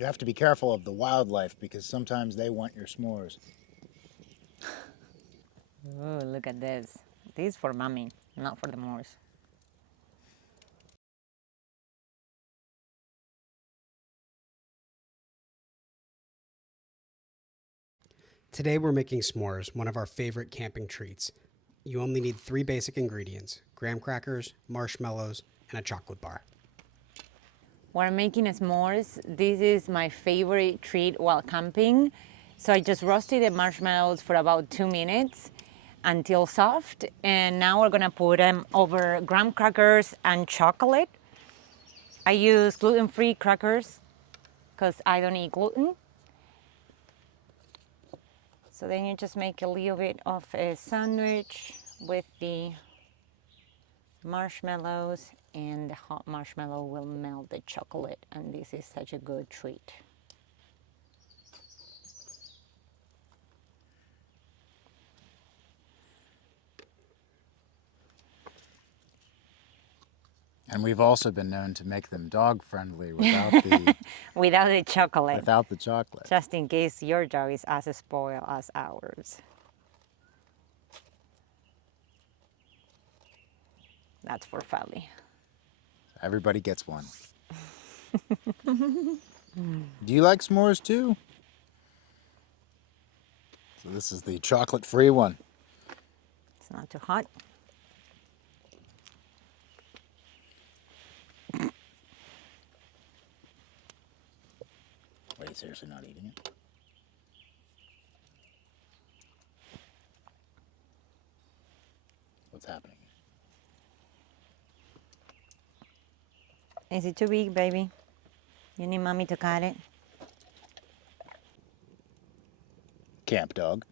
You have to be careful of the wildlife because sometimes they want your s'mores. Ooh, look at this. This is for mommy, not for the Moors. Today we're making s'mores, one of our favorite camping treats. You only need 3 basic ingredients: graham crackers, marshmallows, and a chocolate bar. We're making s'mores. This is my favorite treat while camping. So I just roasted the marshmallows for about 2 minutes until soft. And now we're gonna put them over graham crackers and chocolate. I use gluten-free crackers because I don't eat gluten. So then you just make a little bit of a sandwich with the marshmallows, and the hot marshmallow will melt the chocolate, and this is such a good treat. And we've also been known to make them dog friendly without the Without the chocolate, without the chocolate. just in case your dog is as spoiled as ours. That's for Fally. Everybody gets one. Do you like s'mores too? So this is the chocolate-free one. It's not too hot. Wait, seriously not eating it? What's happening? Is it too big, baby? You need mommy to cut it? Camp dog.